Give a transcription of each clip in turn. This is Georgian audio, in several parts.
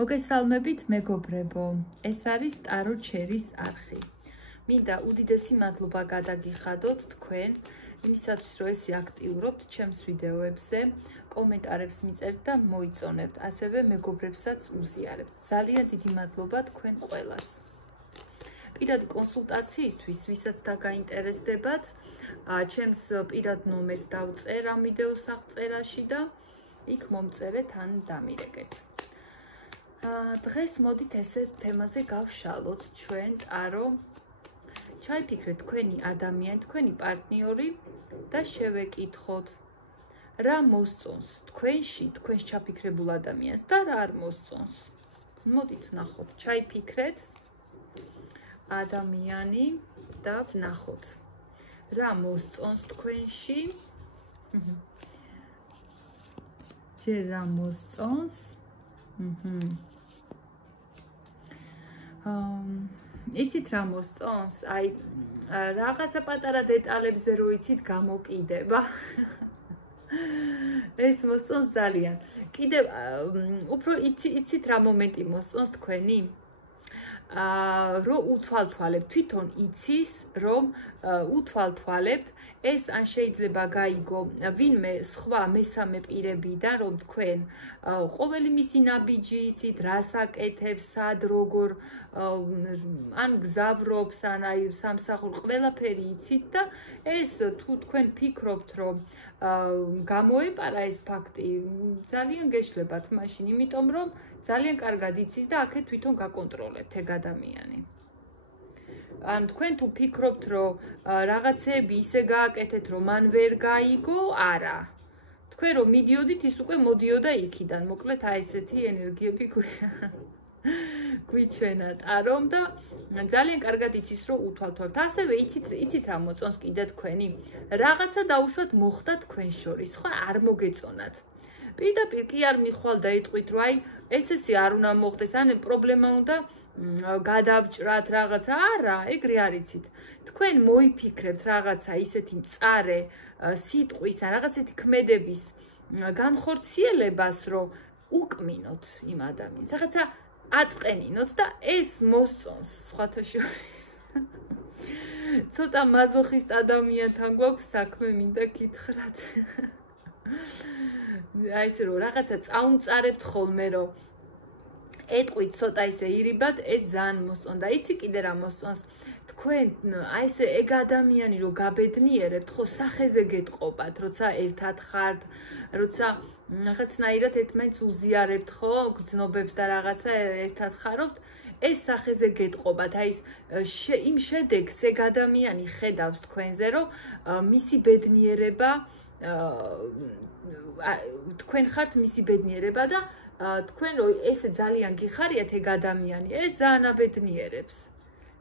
მოგესალმებით მეგობრებო, ეს არის ტარო ჩერის არხი. მინდა უდიდესი მადლობა გადაგიხადოთ თქვენ, იმისათვის რომ ესე აქტიურობთ ჩემს ვიდეოებზე, კომენტარებს მიწერთ და მოიწონებთ, ასევე მეგობრებსაც უზიარებთ. ძალიან დიდი მადლობა თქვენ ყველას. პირადი კონსულტაციისთვის, ვისაც დაგაინტერესდებათ, ჩემს პირად ნომერს დავწერ ამ ვიდეოს აღწერაში და იქ მომწერეთ ან დამირეკეთ. დღეს მოდით ესეთ თემაზე გავშალოთ ჩვენ ტარო. ჩაიფიქრეთ თქვენი ადამიანი, თქვენი პარტნიორი და შევეკითხოთ, რა მოსწონს თქვენში, თქვენს ჩაფიქრებულ ადამიანს და რა არ მოსწონს. მოდით ვნახოთ, ჩაიფიქრეთ ადამიანი და ვნახოთ, რა მოსწონს თქვენში. ჯერ რა მოსწონს. იცით რა მოსწონს? აი რაღაცა პატარა დეტალებზე რო იცით გამოკიდება. ეს მოსწონს ძალიან. კიდევ უფრო იცით რა მომენტი მოსწონს თქვენი? რომ უთვალთვალებთ, თვითონ იცის, რომ უთვალთვალებთ, ეს ან შეიძლება გაიგო ვინმე სხვა მესამე პირებიდან, რომ თქვენ ყოველი მისი ნაბიჯი იცით, რას აკეთებს, სად როგორ ან გზავრობს, ან აი სამსახურ ყველაფერი იცით და ეს თუ თქვენ ფიქრობთ, რომ გამოეპარა ეს ფაქტი, ძალიან გეშლებათ მაშინ, იმიტომ რომ ძალიან კარგად იცის და აქეთ თვითონ გაკონტროლებთ ეგ ადამიანი. ან თქვენ თუ ფიქრობთ, რომ რაღაცები ისე გააკეთეთ, რომ მან ვერ გაიგო, არა. თქვენ რომ მიდიოდით, ის უკვე მოდიოდა იქიდან. მოკლედ აი ესეთი ენერგიები გვიჩვენა ტარომ და ძალიან კარგად იცის, რომ უთვალთვალებთ. ასევე იცით რა მოწონს კიდე თქვენი? რაღაცა დაუშვათ მოხდა თქვენ შორის, ხო არ მოგეწონათ. პირდაპირ კი არ მიხვალ და იტყვით, რომ აი ესე არ უნდა მოხდეს, ან პრობლემა უნდა გადავჭრათ რაღაცა. არა, ეგრე არ იცით. თქვენ მოიფიქრებთ რაღაცა ისეთი მწარე სიტყვის ან რაღაცეთი ქმედების განხორციელებას, რომ უკმინოთ იმ ადამიანს. რაღაცა აწყენინოთ და ეს მოსწონს სხვათა შორის. ცოტა მაზოხისტ ადამიანთან გვაქვს საქმე, მინდა გითხრათ. აი ესე რომ რაღაცა წაუმწარებთ ხოლმე, რომ ეტყვით ცოტა ისე ირიბად, ეს ძალიან მოსწონს და იცი კიდე რა მოსწონს? თქვენ აი ესე ეგ ადამიანი რომ გაბედნიერებთ, ხო სახეზე გეტყობათ, როცა ერთად ხართ, როცა რაღაცნაირად ერთმანეთს უზიარებთ, ხო, გრძნობებს და რაღაცა ერთად ხარობთ, ეს სახეზე გეტყობათ, აი ეს იმ შედეგს ეგ ადამიანი ხედავს თქვენზე, რომ მისი ბედნიერება თქვენ ხართ მისი ბედნიერება და თქვენ რომ ესე ძალიან გიხარიათ ეგ ადამიანი, ეს ძალიან აბედნიერებს.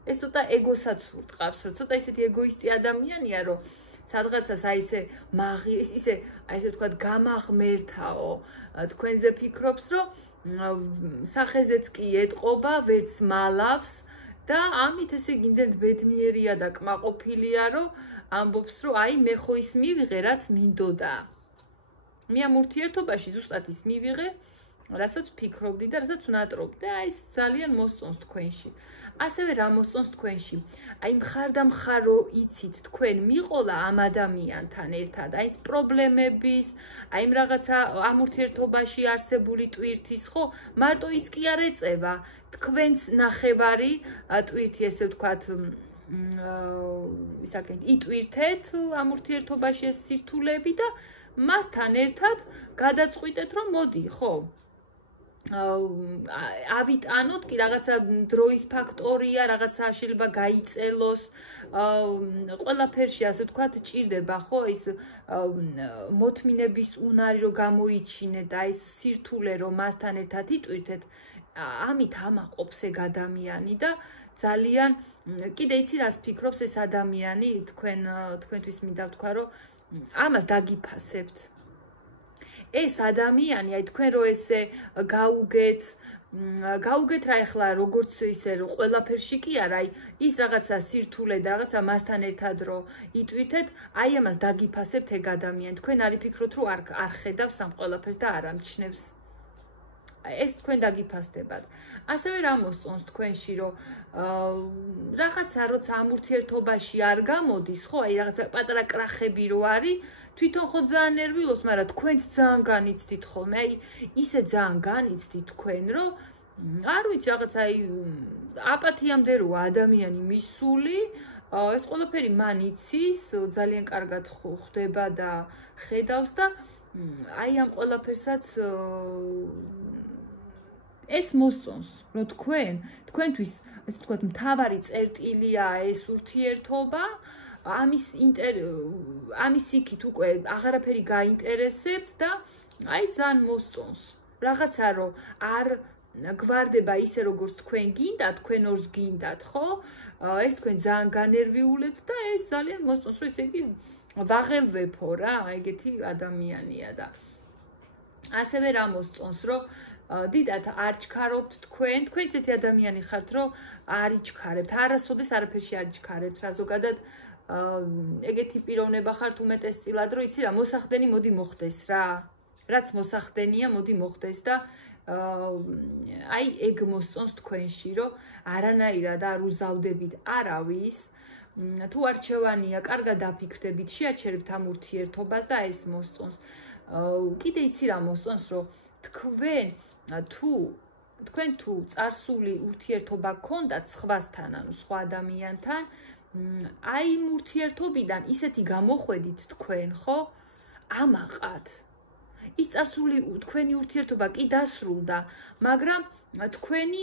ეს ცოტა ეგოსაც ურტყავს, რომ ცოტა ისეთი ეგოისტი ადამიანია, რომ სადღაცას აი ესე ისე აი ესე ვთქვათ გამაღმერთაო, თქვენზე ფიქრობს, რომ სახეზეც კი ეტყობა, ვერც მალავს და ამით ესე იმდენად ბედნიერია და კმაყოფილია, რომ ამბობს, რომ აი მე ხო ის მივიღე, რაც მინდოდა. მე ამ ურთიერთობაში ზუსტად ის მივიღე, რასაც ფიქრობდი და რასაც ვნატრობდი და აი ეს ძალიან მოსწონს თქვენში. ასევე რა მოსწონს თქვენში? აი მხარდამხარო იცით თქვენ მიყოლა ამ ადამიანთან ერთად, აი ეს პრობლემების, აი იმ რაღაცა ამ ურთიერთობაში არსებული ტვირთის, ხო? მარტო ის კი არ ეწევა, თქვენს ნახევარი ტვირთი, ესე ვთქვათ, ისაკეთ, იტვირთეთ ამ ურთიერთობაში ეს სირთულეები და მასთან ერთად გადაწყვიტეთ, რომ მოდი, ხო? ავიტანოთ კი რაღაცა დროის ფაქტორია, რაღაცა შეიძლება გაიწელოს, ყველაფერში ასე ვთქვათ ჭირდება, ხო, ის მოთმინების უნარი რომ გამოიჩინეთ და ეს სირთულე რომ მასთან ერთად იტვირთეთ, ამით ამაყობს ეგ ადამიანი და ძალიან კიდე იცი რას ფიქრობს ეს ადამიანი, თქვენთვის მინდა ვთქვა, რომ ამას დაგიფასებთ. ეს ადამიანი, აი თქვენ რო ესე გაუგეთ რა ეხლა როგორც ისე რომ ყველაფერში კი არა, აი ის რაღაცა სირთულე და რაღაცა მასთან ერთად რო იტვირთეთ, აი ამას დაგიფასებთ ეგ ადამიანი. თქვენ არ იფიქროთ, რომ არ ხედავს ამ ყველაფერს და არ ამჩნევს. ეს თქვენ დაგიფასდებათ. ასევე რა მოსწონს თქვენში, რომ რაღაცა როცა ამ ურთიერთობაში არ გამოდის, ხო, აი რაღაცა პატარა კრახები რო არის, თვითონ ხო ძალიან ნერვიულობს, მაგრამ თქვენც ძალიან განიცდით ხოლმე. აი ისე ძალიან განიცდით თქვენ, რომ არ ვიცი, რაღაცა აი აპათიამდე როა ადამიანი მისული, ეს ყველაფერი მან იცის, ძალიან კარგად ხვდება და ხედავს და აი ამ ყველაფერსაც ეს მოსწონს, რომ თქვენთვის, ასე ვთქვათ, მთავარი წერტილია ეს ურთიერთობა, ამის იქით უკვე აღარაფერი გაინტერესებთ და აი ძალიან მოსწონს. რაღაცა რომ არ გვარდება ისე როგორც თქვენ გინდათ, თქვენ ორს გინდათ, ხო? ეს თქვენ ძალიან განერვიულებთ და ეს ძალიან მოსწონს, რომ ესე იგი ვაღელვებო რა, ეგეთი ადამიანია და ასევე რა მოსწონს, რომ დიდათ არ ჩქარობთ თქვენ ისეთი ადამიანი ხართ, რომ არ იჩქარებთ, არასოდეს არაფერში არ იჩქარებთ, რა ზოგადად ეგეთი პიროვნება ხართ უმეტესწილად, რომ იცი რა, მოსახდენი მოდი მოხდეს რა. რაც მოსახდენია, მოდი მოხდეს და აი ეგ მოსწონს თქვენში, რომ არანაირად არ უზავდებით არავის, თუ არჩევანია, კარგად დაფიქრდებით, შეაჩერებთ ამ ურთიერთობას და ეს მოსწონს. კიდე იცი რა მოსწონს, რომ თქვენ თუ წარსული ურთიერთობა გქონდათ სხვასთან, ანუ სხვა ადამიანთან, აი იმ ურთიერთობიდან ისეთი გამოხვედით თქვენ, ხო? ამაყად. ის წარსული თქვენი ურთიერთობა კი დასრულდა, მაგრამ თქვენი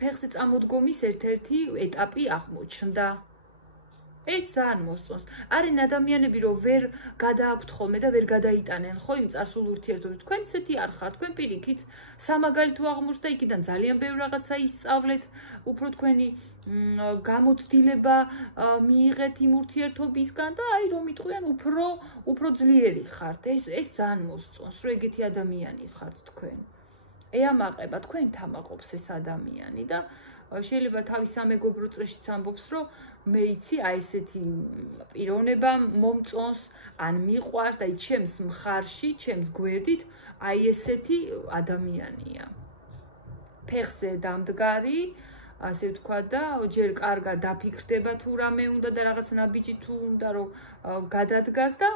ფეხზე წამოდგომის ერთ-ერთი ეტაპი აღმოჩნდა. ეს ძალიან მოსწონს. არიან ადამიანები, რომ ვერ გადააქვთ ხოლმე და ვერ გადაიტანენ, ხო, იმ წარსულ ურთიერთობებს. თქვენ ისეთი არ ხართ, თქვენ პირიქით სამაგალითო აღმოჩნდა, იქიდან ძალიან ბევრ რაღაცა ისწავლეთ, უფრო თქვენი გამოცდილება მიიღეთ იმ ურთიერთობისგან და აი რომ იტყვიან უფრო ძლიერი ხართ. ეს ძალიან მოსწონს, რომ ეგეთი ადამიანი ხართ თქვენ. ეამაყება, თქვენ თამაყობს ეს ადამიანი და შეიძლება თავის სამეგობრო წრეშიც ამბობს, რომ მე იცი, აი ესეთი პიროვნება მომწონს, ან მიყვარს და ჩემს მხარში, ჩემს გვერდით, აი ესეთი ადამიანია. ფეხზე დამდგარი, ასე ვთქვა და ჯერ კარგად დაფიქრდება თუ რამე უნდა და რაღაც ნაბიჯი თუ უნდა რომ გადადგას და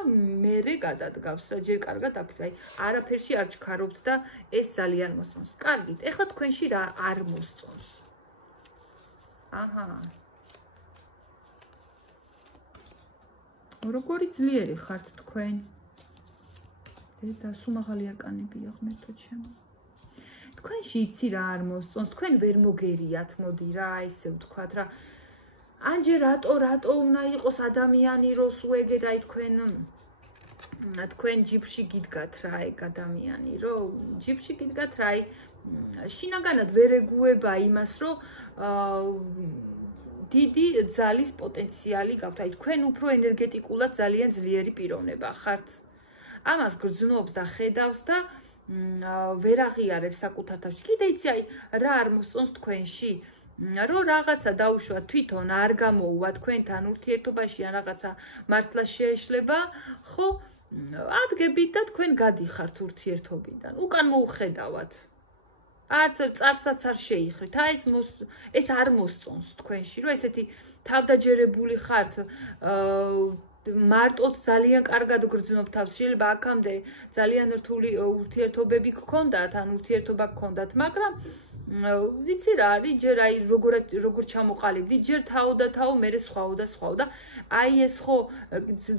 მერე გადადგავს რა, ჯერ კარგად დაფიქრდა. აი არაფერში არ ჩქარობთ და ეს ძალიან მოსწონს. კარგით, ეხლა თქვენში რა არ მოსწონს? აჰა. როგორი ძლიერი ხართ თქვენ? და სუმაღალი არკანებია ღმერთო ჩემო. თქვენში იცი რა არ მოსწონს, თქვენ ვერ მოგერიათ, მოდი რა, ესე ვთქვათ რა. ანჯერ რატო უნდა იყოს ადამიანი, რომ სუეგეთ, აი თქვენ ჯიბში გიდგათ რა ეგ ადამიანი, რომ ჯიბში გიდგათ რა, აი შინაგანად ვერ ეგუება იმას, რომ დიდი ძალის პოტენციალი გაქვთ, აი თქვენ უფრო ენერგეტიკულად ძალიან ძლიერი პიროვნება ხართ. ამას გრძნობს და ხედავს და ვერ აღიარებს საკუთარ თავში. კიდე იცი, აი რა არ მოსწონს თქვენში, რომ რაღაცა დაუშვა თვითონ არ გამოუვა თქვენთან ურთიერთობაში ან რაღაცა მართლა შეეშლება, ხო? ადგებით და თქვენ გადიხართ ურთიერთობიდან. უკან მოუხედავად. არც წარსაც არ შეიხრით. აი ეს არ მოსწონს თქვენში, რომ ესეთი თავდაჯერებული ხართ, მარტოც ძალიან კარგად გრძნობ თავს, შეიძლება აქამდე ძალიან რთული ურთიერთობები გქონდათ, ან ურთიერთობა გქონდათ, მაგრამ ვიცი რა არის, ჯერ აი როგორ ჩამოყალიბდით, ჯერ თაო და თაო, მერე სხვაო და სხვაო და აი ეს ხო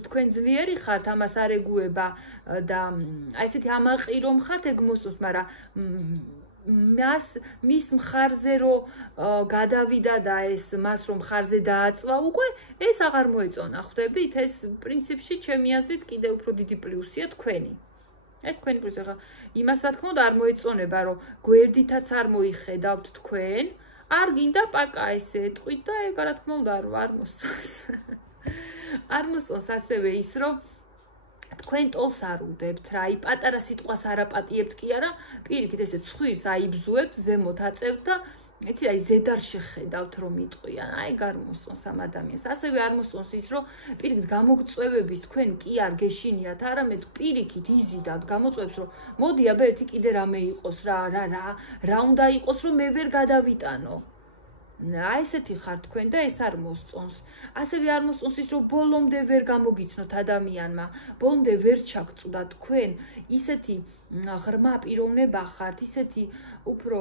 თქვენ ძლიერი ხართ, ამას არ ეგუება და აი ესეთი ამაყირო ხართ, ეგ მოსწონს, მაგრამ მის მხარზე რომ გადავიდა და ეს მას რომ მხარზე დააწვა უკვე ეს აღარ მოეწონა, ხვდებით? ეს პრინციპში ჩემი აზრით კიდევ უფრო დიდი პლუსია თქვენი. ეს თქვენი პლუსი, ხა იმას რა თქმა უნდა არ მოეწონება, რომ გვერდითაც არ მოიხედავთ თქვენ, არ გინდა პაკა ესე ეტყვით და ეგ რა თქმა უნდა არ მოსწონს. არ მოსწონს ასევე ის, რომ თქვენ ტოლს არ უდებთ რა, აი პატარა სიტყვას არ აპატიებთ კი არა, პირიქით ესე ცხვირს აიბზუებთ, ზემოთ აწევთ და იცი რა ზედარ შეხედავთ რომ იტყვიან აი გამოსწონს ამ ადამიანს ასევე არ მოსწონს ის რომ პირიქით გამოგწვევების თქვენ კი არ გეშინიათ არამედ პირიქით იზიდავთ გამოწვევებს რომ მოდი აბა ერთი კიდე რამე იყოს რა უნდა იყოს რომ მე ვერ გადავიტანო აი ესეთი ხარ თქვენ და ეს არ მოსწონს ასევე არ მოსწონს ის რომ ბოლომდე ვერ გამოგიცნოთ ადამიანმა ბოლომდე ვერ ჩაგწვდა თქვენ ისეთი ღრმა პიროვნება ხართ ისეთი უფრო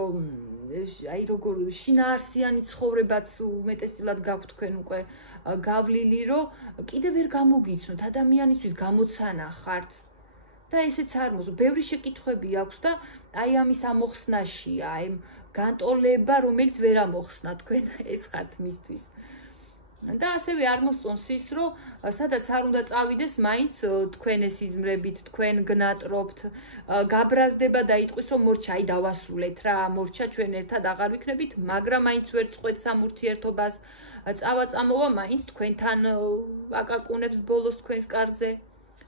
აი როგორ შინაარსიანი ცხოვრებაც უმეტესწილად გაქვთ თქვენ უკვე გავლილი რომ კიდე ვერ გამოგიცნოთ ადამიანისთვის გამოცანა ხართ და ესეც არ მოსწონს ბევრი შეკითხვები აქვს და აი ამის ამოხსნაშია აი განტოლება რომელიც ვერ ამოხსნა თქვენ ეს ხართ მისთვის და ასევე არ მოსწონს ის რომ სადაც არ უნდა წავიდეს მაინც თქვენ ეს იზმრებით თქვენ გნატრობთ გაბრაზდება და იტყვის რომ მორჩა აი დავასრულეთ რა მორჩა ჩვენ ერთად აღარ ვიქნებით მაგრამ მაინც ვერ წყვეთ სამ ურთიერთობას წავა მაინც თქვენთან აკაკუნებს ბოლოს თქვენს კარზე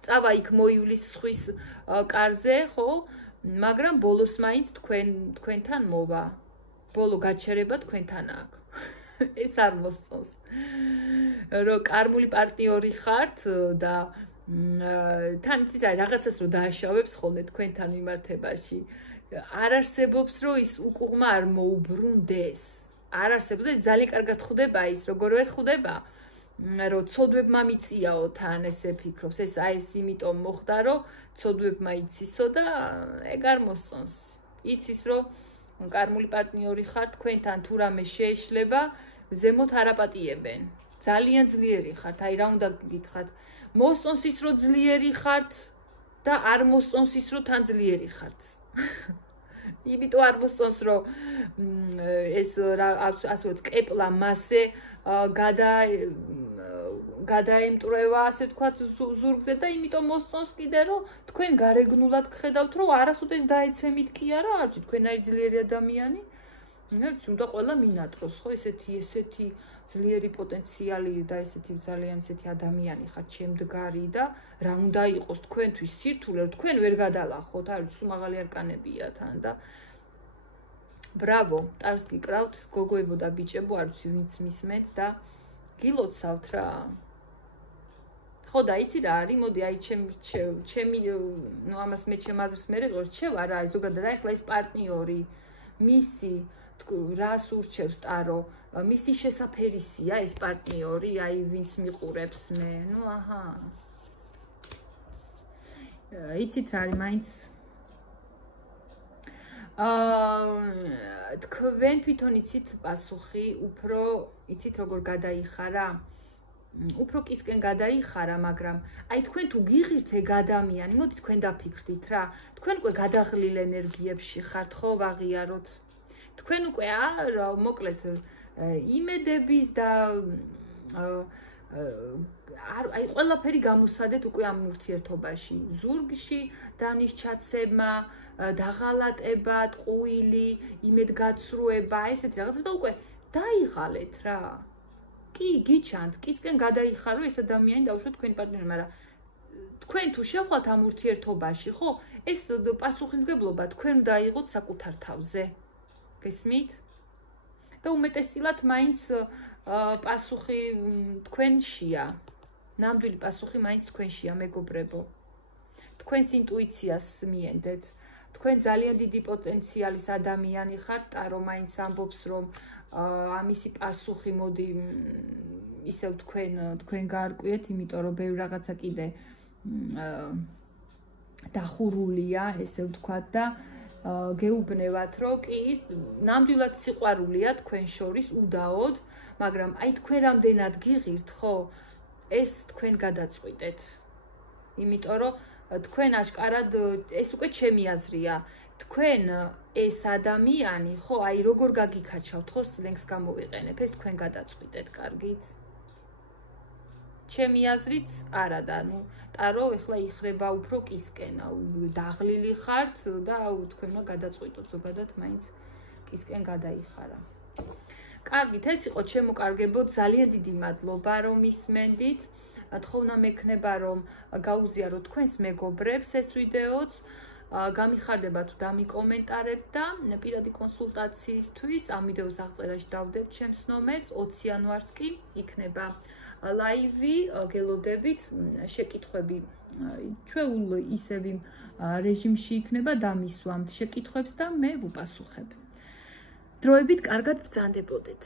წავა იქ მოივლის სხვის კარზე ხო მაგრამ ბოლოს მაინც თქვენთან მოვა ბოლო გაჩერება თქვენთან აქვს ეს არ მოსწონს რომ კარმული პარტნიორი ხართ და თან იცით რაღაცას რომ დააშავებს ხოლმე თქვენთან მიმართებაში არ არსებობს რომ ის უკუღმა არ მოუბრუნდეს არ არსებობს და ძალიან კარგად ხვდება ის როგორ ვერ ხვდება რომ ცოდვებმა მიწიაო თან ესე ფიქრობს ეს აი ეს იმიტომ მოხდა რომ ცოდვებმა იცისო და ეგ არ მოსწონს იცის რომ კარმული პარტნიორი ხარ თქვენთან თუ რამე შეეშლება ზემოთ არაპატიებენ ძალიან ძლიერი ხართ აი რა უნდა გითხრათ მოსწონს ის რომ ძლიერი ხართ და არ მოსწონს ის რომ თან ძლიერი ხართ იმიტომ არ მოსწონს რომ ეს რა ასე ვთქვათ კეპლა მასე გადაემტრევა ასე ვთქვათ ზურგზე და იმიტომ მოსწონს კიდე რომ თქვენ გარეგნულად გხედავთ რომ არასოდეს დაეცემით კი არა არ ვიცი თქვენ აი ძლიერი ადამიანი ნერვს უნდა ყველა მინატროს ხო ესეთი ძლიერი პოტენციალი და ესეთი ძალიან ესეთი ადამიანი ხართ შემდგარი და რა უნდა იყოს თქვენთვის სირთულე რომ თქვენ ვერ გადალახოთ არ ვიცი მაღალი არკანებია თან და ბრავო ტარს გიკრავთ გოგოებო და ბიჭებო არ ვიცი ვინც მისმენთ და გილოცავთ რა ხო და იცი რა არის მოდი აი ჩემი ნუ ამას მე ჩემ აზრს მე რჩევა რა არის ზოგადად აი ახლა ეს პარტნიორი მისი რას ურჩევს ტარო მისი შესაფერისია ეს პარტნიორი აი ვინც მიყურებს მე ნუ აჰა იცით რა არის მაინც თქვენ თვითონ იცით პასუხი უფრო იცით როგორ გადაიხარა უფრო კისკენ გადაიხარა მაგრამ აი თქვენ თუ გიღირთ ეგ ადამიანი მოდი თქვენ დაფიქრდით რა თქვენ უკვე გადაღლილ ენერგიებში ხართ ხო ვაღიაროთ თქვენ უკვე არა მოკლედ იმედების და აი ყველაფერი გამოსცადეთ უკვე ამ ურთიერთობაში ზურგში დანიშჩაცება დაღალატება ტყუილი იმედგაცრუება ესეთი რაღაცა და უკვე დაიღალეთ რა კი გიჩანთ კისკენ გადაიხარო ეს ადამიანი დაუშვათ თქვენი პარტნიორი მაგრამ თქვენ თუ შევხვალთ ამ ურთიერთობაში ხო ეს პასუხისმგებლობა თქვენ უნდა აიღოთ საკუთარ თავზე გესმით და უმეტესწილად მაინც პასუხი თქვენშია ნამდვილი პასუხი მაინც თქვენშია მეგობრებო თქვენს ინტუიციას მიენდეთ თქვენ ძალიან დიდი პოტენციალის ადამიანი ხართ ტარო მაინც ამბობს რომ ამისი პასუხი მოდი ისევ თქვენ გაარკვიეთ იმიტომ რომ ბევრი რაღაცა კიდე დახურულია ესე ვთქვათ და გეუბნევათ რომ კი ნამდვილად სიყვარულია თქვენ შორის უდაოდ მაგრამ აი თქვენ რამდენად გიღირთ ხო ეს თქვენ გადაწყვიტეთ იმიტომ რომ თქვენ აშკარად ეს უკვე ჩემი აზრია თქვენ ეს ადამიანი ხო აი როგორ გაგიქაჩავთ ხო სლენგს გამოვიყენებ ეს თქვენ გადაწყვიტეთ კარგით ჩემი აზრით არა და ნუ ტარო ეხლა იხრება უფრო კისკენ დაღლილი ხართ და თქვენ უნდა გადაწყვიტოთ ზოგადად მაინც კისკენ გადაიხარა კარგით ეს იყო ჩემო ძალიან დიდი მადლობა რომ ისმენდით თხოვნა მექნება რომ გაუზიაროთ თქვენს მეგობრებს ეს ვიდეოც გამიხარდება თუ დამიკომენტარებთ და პირადი კონსულტაციისთვის ამ ვიდეოს აღწერაში დავდებთ ჩემს ნომერს 20 იანვარს კი იქნება ლაივი, გელოდებით შეკითხვები ჩვეულ ისევ იმ რეჟიმში იქნება დამისვამთ შეკითხვებს და მე ვუპასუხებ. დროებით კარგად ბრძანდებოდეთ.